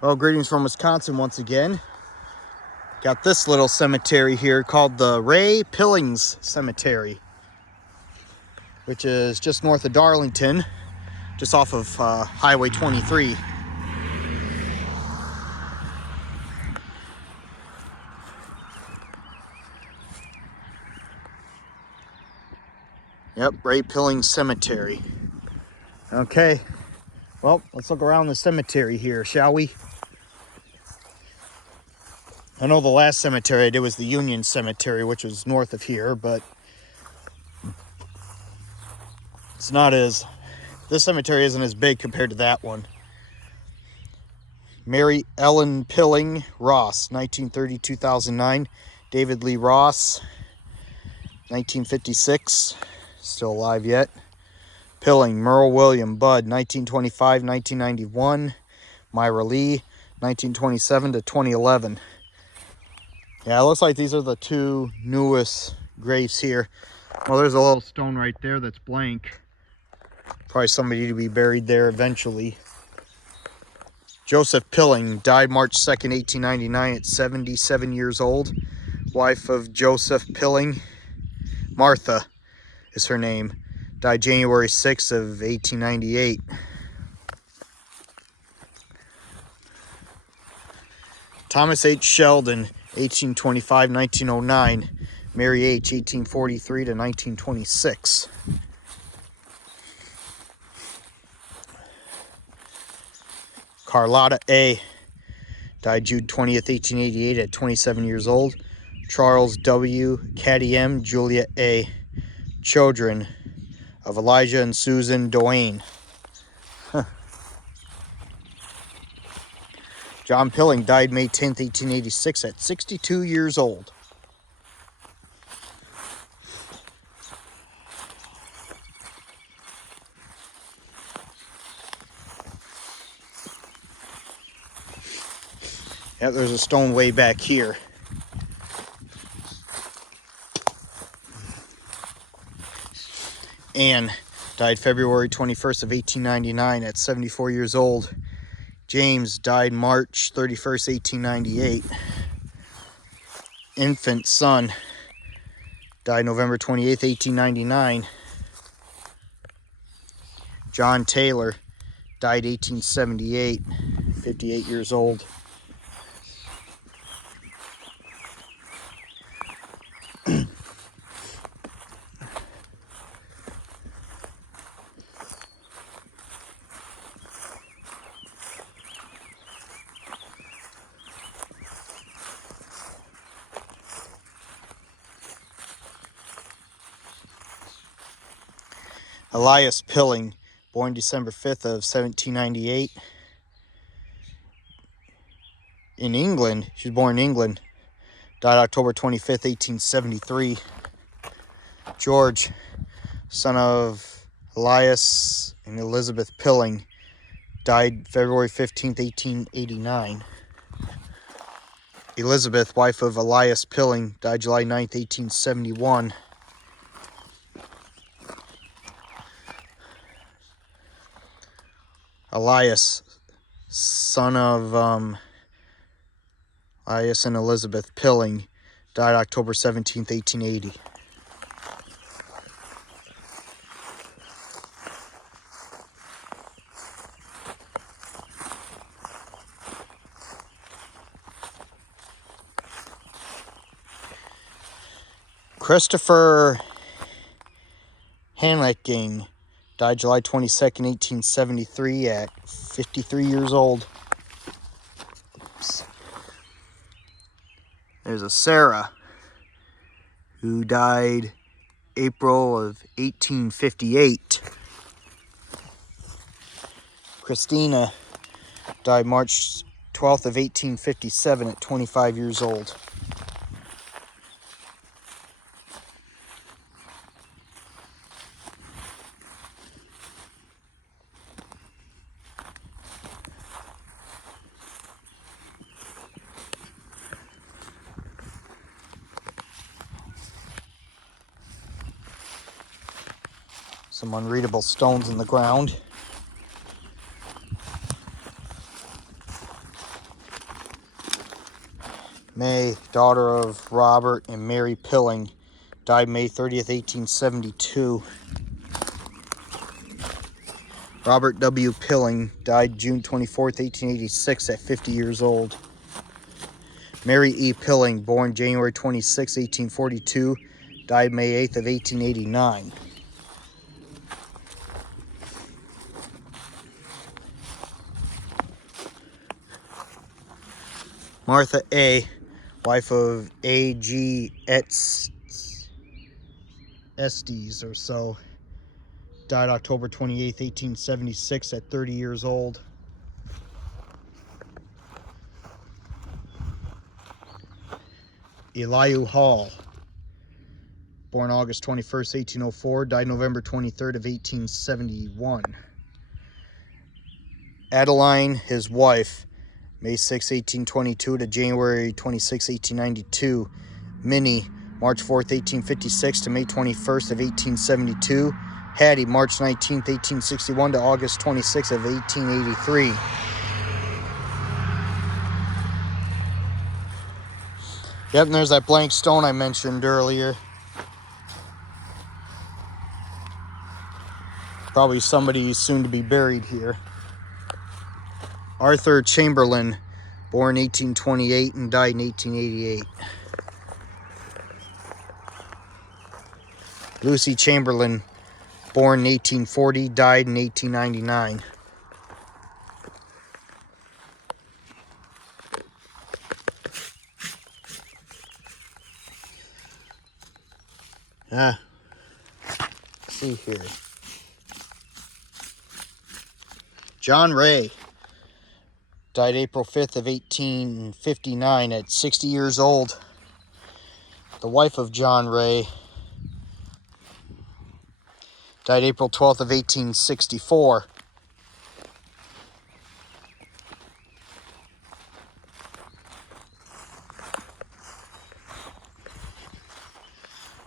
Well, greetings from Wisconsin once again. Got this little cemetery here called the Pillings Cemetery, which is just north of Darlington, just off of Highway 23. Yep, Pillings Cemetery. Okay, well, let's look around the cemetery here, shall we? I know the last cemetery I did was the Union Cemetery, which was north of here, but it's not as... This cemetery isn't as big compared to that one. Mary Ellen Pilling Ross, 1930-2009. David Lee Ross, 1956. Still alive yet. Pilling, Merle William Budd, 1925-1991. Myra Lee, 1927-2011. Yeah, it looks like these are the two newest graves here. Well, there's a little stone right there that's blank. Probably somebody to be buried there eventually. Joseph Pilling died March 2nd, 1899 at 77 years old. Wife of Joseph Pilling, Martha is her name. Died January 6th of 1898. Thomas H. Sheldon, 1825-1909. Mary H., 1843-1926. Carlotta A. died June 20th, 1888 at 27 years old. Charles W. Caddy M. Julia A. Children of Elijah and Susan Doane. John Pilling died May 10th, 1886 at 62 years old. Yep, there's a stone way back here. Anne died February 21st of 1899 at 74 years old. James died March 31st, 1898. Infant son died November 28th, 1899. John Taylor died 1878, 58 years old. Elias Pilling, born December 5th of 1798. In England, she was born in England. Died October 25th, 1873. George, son of Elias and Elizabeth Pilling, died February 15th, 1889. Elizabeth, wife of Elias Pilling, died July 9th, 1871. Elias, son of Elias and Elizabeth Pilling, died October 17th, 1880. Christopher Hanlicking died July 22nd, 1873 at 53 years old. Oops. There's a Sarah who died April of 1858. Christina died March 12th of 1857 at 25 years old. Some unreadable stones in the ground. May, daughter of Robert and Mary Pilling, died May 30th, 1872. Robert W. Pilling died June 24th, 1886 at 50 years old. Mary E. Pilling, born January 26, 1842, died May 8th of 1889. Martha A., wife of A.G. Estes or so, died October 28th, 1876 at 30 years old. Elihu Hall, born August 21st, 1804, died November 23rd of 1871. Adeline, his wife, May 6, 1822 to January 26, 1892. Minnie, March 4th, 1856 to May 21st of 1872. Hattie, March 19th, 1861 to August 26th of 1883. Yep, and there's that blank stone I mentioned earlier. Probably somebody soon to be buried here. Arthur Chamberlain, born 1828 and died in 1888. Lucy Chamberlain, born in 1840, died in 1899. Let's see here. John Ray died April 5th of 1859 at 60 years old. The wife of John Ray died April 12th of 1864.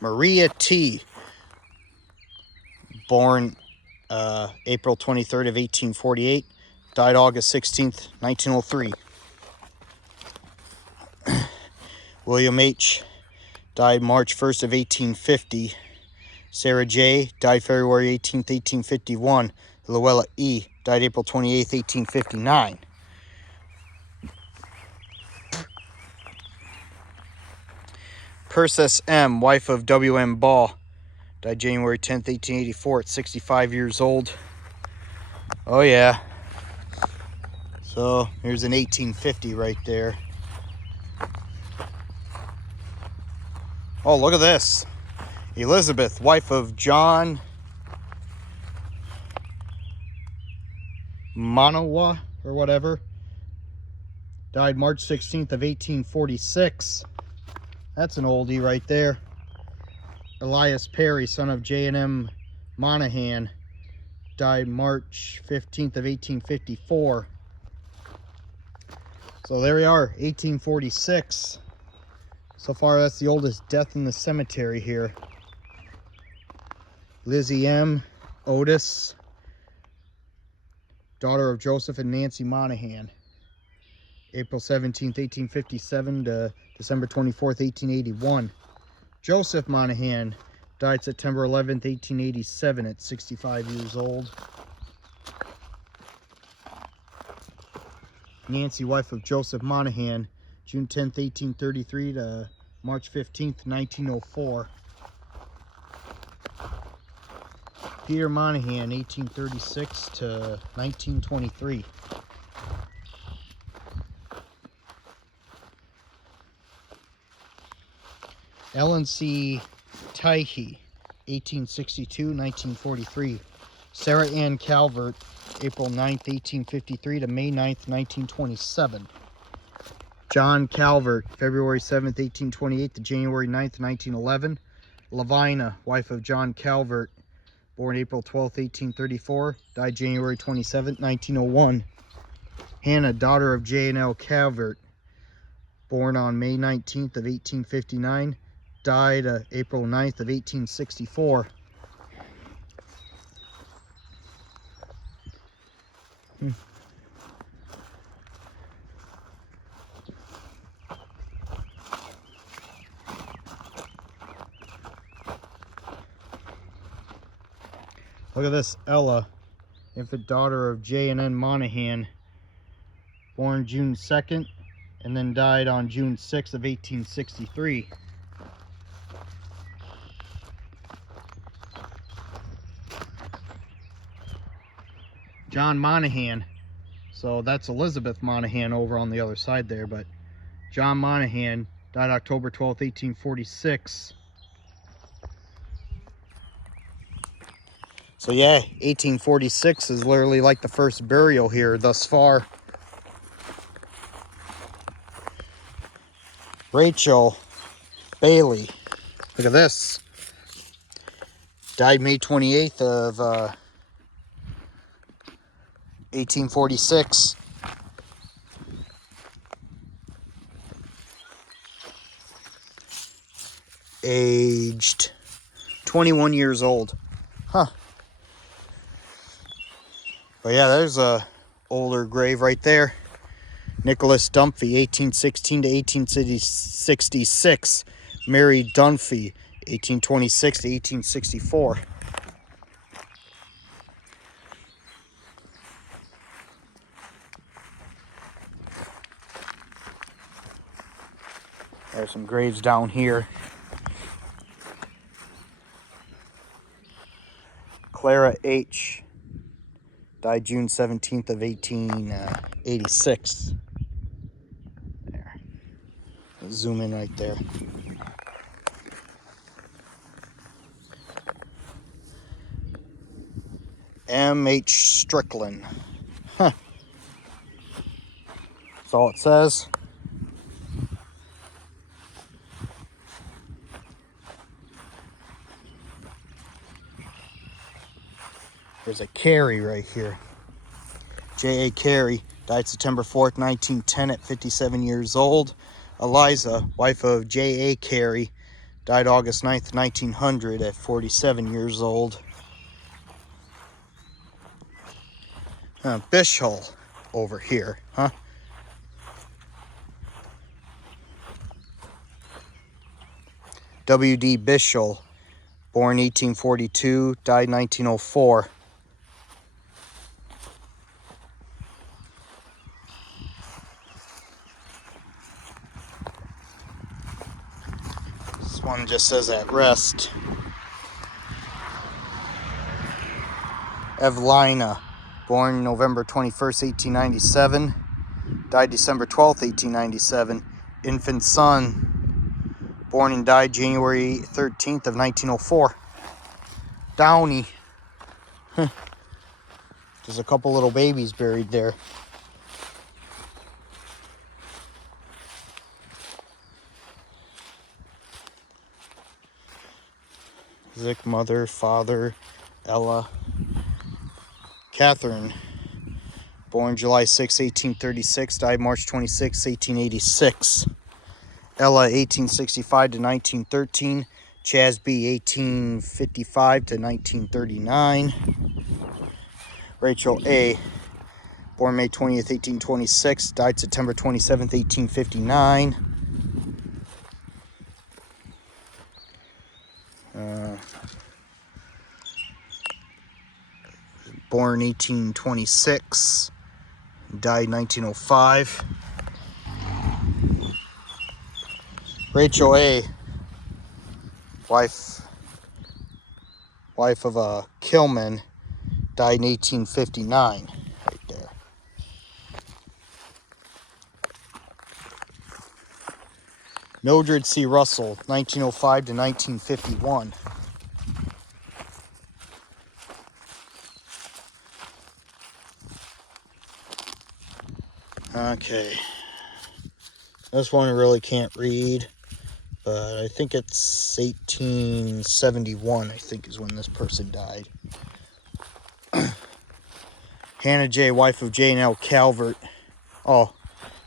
Maria T., born April 23rd of 1848, died August 16th, 1903. William H. died March 1st of 1850. Sarah J. died February 18th, 1851. Luella E. died April 28th, 1859. Persis M., wife of W.M. Ball, died January 10th, 1884 at 65 years old. Oh yeah. So here's an 1850 right there. Oh, look at this. Elizabeth, wife of John Manawa or whatever, died March 16th of 1846. That's an oldie right there. Elias Perry, son of J&M Monahan, died March 15th of 1854. So there we are, 1846. So far, that's the oldest death in the cemetery here. Lizzie M. Otis, daughter of Joseph and Nancy Monahan. April 17th, 1857 to December 24th, 1881. Joseph Monahan died September 11th, 1887 at 65 years old. Nancy, wife of Joseph Monahan, June 10th, 1833 to March 15th, 1904. Peter Monahan, 1836 to 1923. Ellen C. Tyhe, 1862-1943. Sarah Ann Calvert, April 9th, 1853 to May 9th, 1927. John Calvert, February 7th, 1828 to January 9th, 1911. Lavina, wife of John Calvert, born April 12th, 1834, died January 27th, 1901. Hannah, daughter of J&L Calvert, born on May 19th of 1859, died April 9th of 1864. Look at this, Ella, infant daughter of J and N Monahan, born June 2nd and then died on June 6th of 1863. John Monahan. So that's Elizabeth Monahan over on the other side there, but John Monahan died October 12th, 1846. So yeah, 1846 is literally like the first burial here thus far. Rachel Bailey. Look at this. Died May 28th of 1846. Aged 21 years old. Huh. But yeah, there's a older grave right there. Nicholas Dunphy, 1816 to 1866. Mary Dunphy, 1826 to 1864. There's some graves down here. Clara H. died June 17th of 1886. There. Let's zoom in right there. M.H. Strickland. Huh. That's all it says. There's a Carey right here. J.A. Carey died September 4th, 1910 at 57 years old. Eliza, wife of J.A. Carey, died August 9th, 1900 at 47 years old. Bishul over here, huh? W.D. Bishul, born 1842, died 1904. This one just says at rest. Evelina, born November 21st, 1897, died December 12th, 1897. Infant son, born and died January 13th of 1904. Downey. There's a couple little babies buried there. Zick, mother, father, Ella. Catherine, born July 6, 1836, died March 26, 1886. Ella, 1865 to 1913. Chaz B, 1855 to 1939. Rachel A, born May 20th, 1826, died September 27th, 1859. Born 1826, died 1905. Rachel A, wife of a Kilman, died in 1859, right there. Mildred C. Russell, 1905 to 1951. Okay, this one I really can't read, but I think it's 1871, I think is when this person died. Hannah J., wife of J and L Calvert. Oh,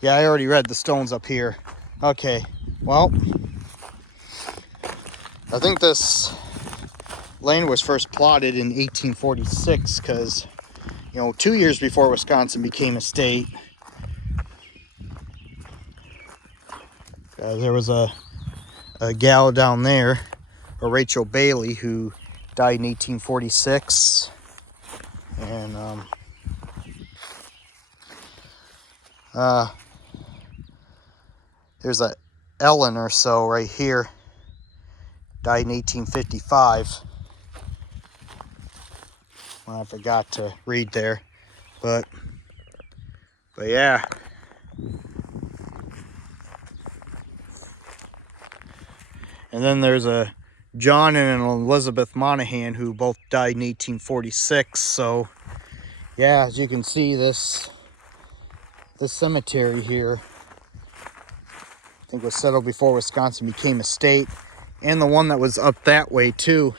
yeah, I already read the stones up here. Okay, well, I think this land was first plotted in 1846 because, 2 years before Wisconsin became a state, there was a gal down there, a Rachel Bailey, who died in 1846. And there's a Ellen or so right here, died in 1855. Well, I forgot to read there, but yeah. And then there's a John and an Elizabeth Monahan who both died in 1846. So yeah, as you can see, this cemetery here, I think, was settled before Wisconsin became a state. And the one that was up that way too,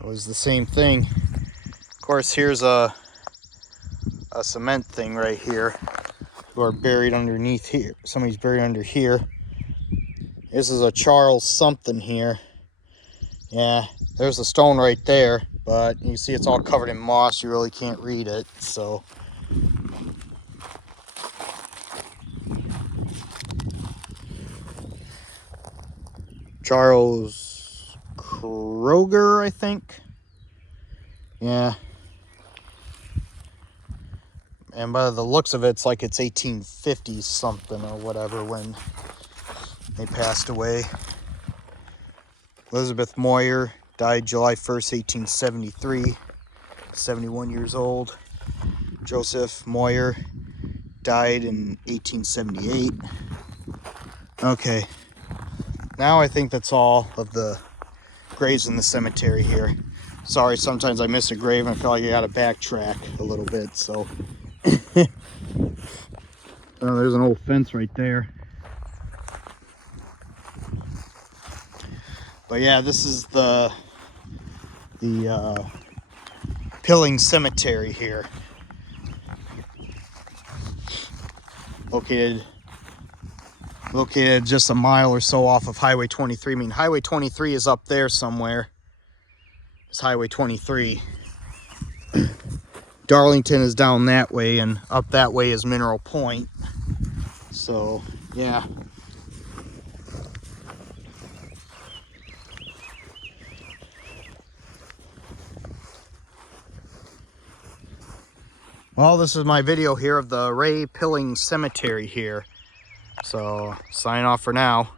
it was the same thing. Of course, here's a cement thing right here, who are buried underneath here. Somebody's buried under here. This is a Charles something here. Yeah, there's a stone right there, but you can see it's all covered in moss. You really can't read it, so. Charles Kroger, I think. Yeah. And by the looks of it, it's like it's 1850 something or whatever when they passed away. Elizabeth Moyer died July 1st, 1873, 71 years old. Joseph Moyer died in 1878. Okay, now I think that's all of the graves in the cemetery here. Sorry, sometimes I miss a grave and I feel like I gotta backtrack a little bit, so. Oh, there's an old fence right there. But yeah, this is the Pillings Cemetery here. Located just a mile or so off of Highway 23. I mean, Highway 23 is up there somewhere. It's Highway 23. Darlington is down that way, and up that way is Mineral Point. So, yeah. Well, this is my video here of the Ray Pillings Cemetery here. So, sign off for now.